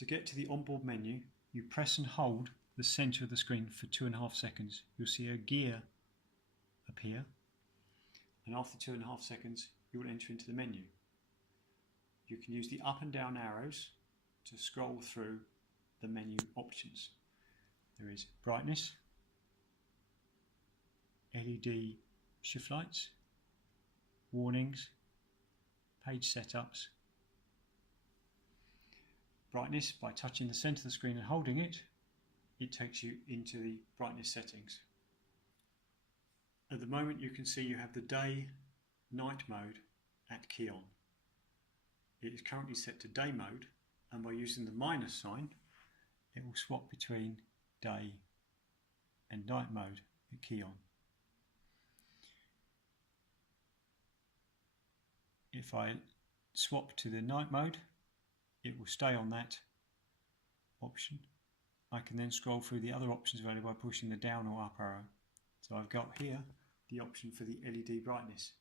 To get to the onboard menu, you press and hold the center of the screen for 2.5 seconds. You'll see a gear appear, and after 2.5 seconds you will enter into the menu. You can use the up and down arrows to scroll through the menu options. There is brightness, LED shift lights, warnings, page setups. Brightness, by touching the center of the screen and holding it, it takes you into the brightness settings. At the moment you can see you have the day-night mode at key on. It is currently set to day mode, and by using the minus sign it will swap between day and night mode at key on. If I swap to the night mode, it will stay on that option. I can then scroll through the other options available by pushing the down or up arrow. So I've got here the option for the LED brightness.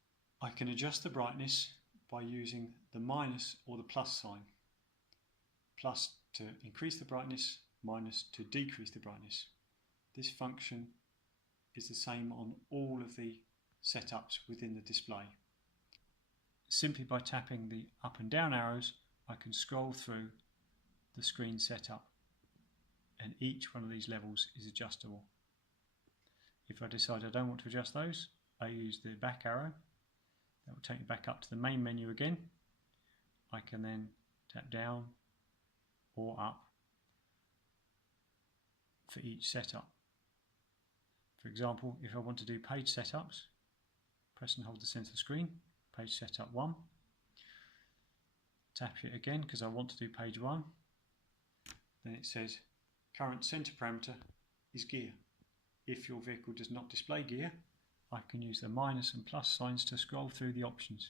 I can adjust the brightness by using the minus or the plus sign. Plus to increase the brightness, minus to decrease the brightness. This function is the same on all of the setups within the display. Simply by tapping the up and down arrows, I can scroll through the screen setup, and each one of these levels is adjustable. If I decide I don't want to adjust those, I use the back arrow. That will take me back up to the main menu again. I can then tap down or up for each setup. For example, if I want to do page setups, press and hold the center of the screen, page setup 1. Tap it again because I want to do page 1. Then it says current center parameter is gear. If your vehicle does not display gear, I can use the minus and plus signs to scroll through the options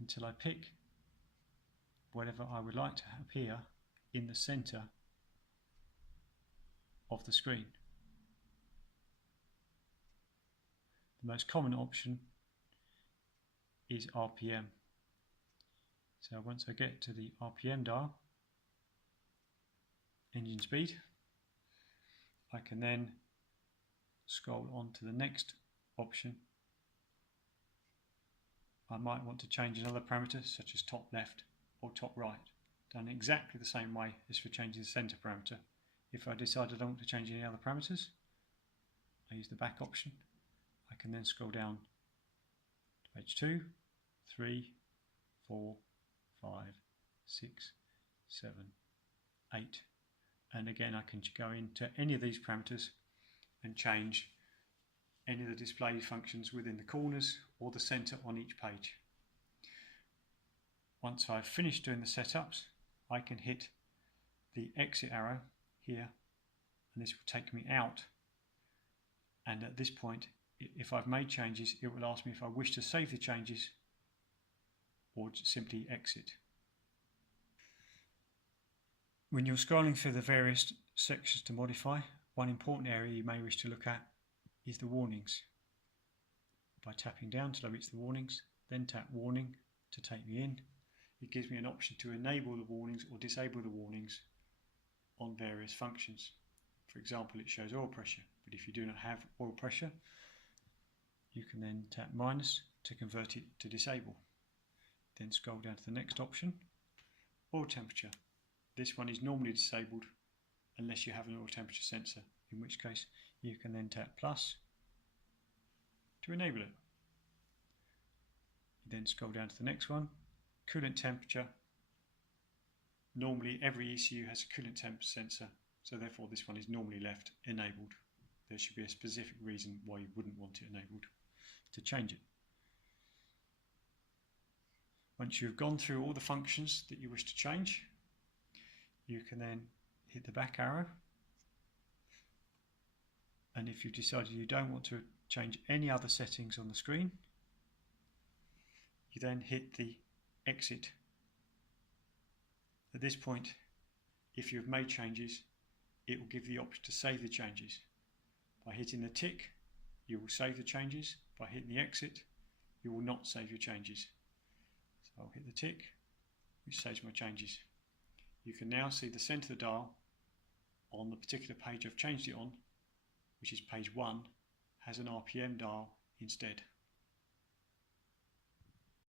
until I pick whatever I would like to appear in the center of the screen. The most common option is RPM. So once I get to the RPM dial, engine speed, I can then scroll on to the next option. I might want to change another parameter such as top left or top right, done exactly the same way as for changing the center parameter. If I decide I don't want to change any other parameters, I use the back option. I can then scroll down to page 2, 3, 4, 5, 6, 7, 8, and again I can go into any of these parameters and change any of the display functions within the corners or the center on each page. Once I've finished doing the setups, I can hit the exit arrow here, and this will take me out, and at this point, if I've made changes, it will ask me if I wish to save the changes or simply exit. When you're scrolling through the various sections to modify, one important area you may wish to look at is the warnings. By tapping down till I reach the warnings, then tap warning to take me in. It gives me an option to enable the warnings or disable the warnings on various functions. For example, it shows oil pressure, but if you do not have oil pressure, you can then tap minus to convert it to disable. Then scroll down to the next option, oil temperature. This one is normally disabled unless you have an oil temperature sensor, in which case you can then tap plus to enable it. You then scroll down to the next one, coolant temperature. Normally every ECU has a coolant temperature sensor, so therefore this one is normally left enabled. There should be a specific reason why you wouldn't want it enabled to change it. Once you've gone through all the functions that you wish to change, you can then hit the back arrow, and if you've decided you don't want to change any other settings on the screen, you then hit the exit. At this point, if you've made changes, it will give the option to save the changes. By hitting the tick, you will save the changes. By hitting the exit, you will not save your changes. So I'll hit the tick, which saves my changes. you can now see the centre of the dial on the particular page I've changed it on, which is page 1, has an RPM dial instead.